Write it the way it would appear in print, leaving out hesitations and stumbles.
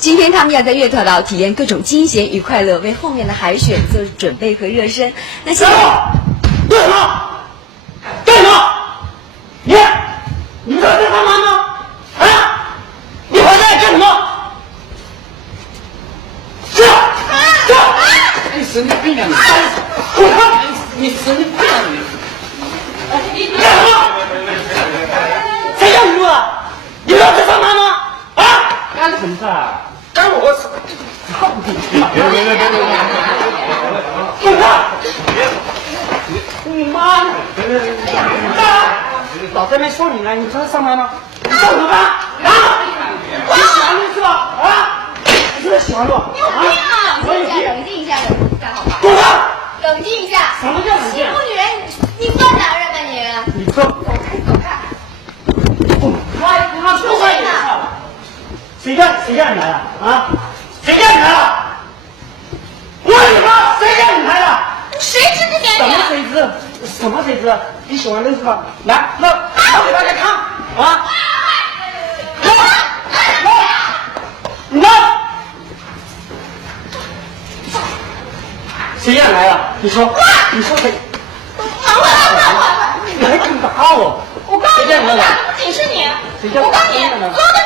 今天他们要在月桃岛体验各种惊险与快乐，为后面的海选做准备和热身。那现在，干什么？干什么？你们知道在干嘛吗？啊！你回来干什么？是你神经病啊你！你神经病啊你！干什么？谁叫你录的？你知道在干嘛吗？啊！干什么事啊？干我什么？操你妈！你妈！老在那边说你呢，你知道上班吗？你上什么班？啊！你喜欢录是吧？啊！你是不是喜欢录？你有病啊！冷静一下，好吧？滚开！冷静一下。什么叫冷静？欺负女人，你算男人吗你？你说。走开。妈都快点了！谁叫你来的啊？谁叫你来的？我问你说，谁叫你来的？谁指指点点？什么谁知？你喜欢认识吧？来，那我给大家看啊！你看，谁让你来的？你说谁？你还敢打我？我告诉你，谁叫你来的？不仅是你，谁叫我告诉你，所有的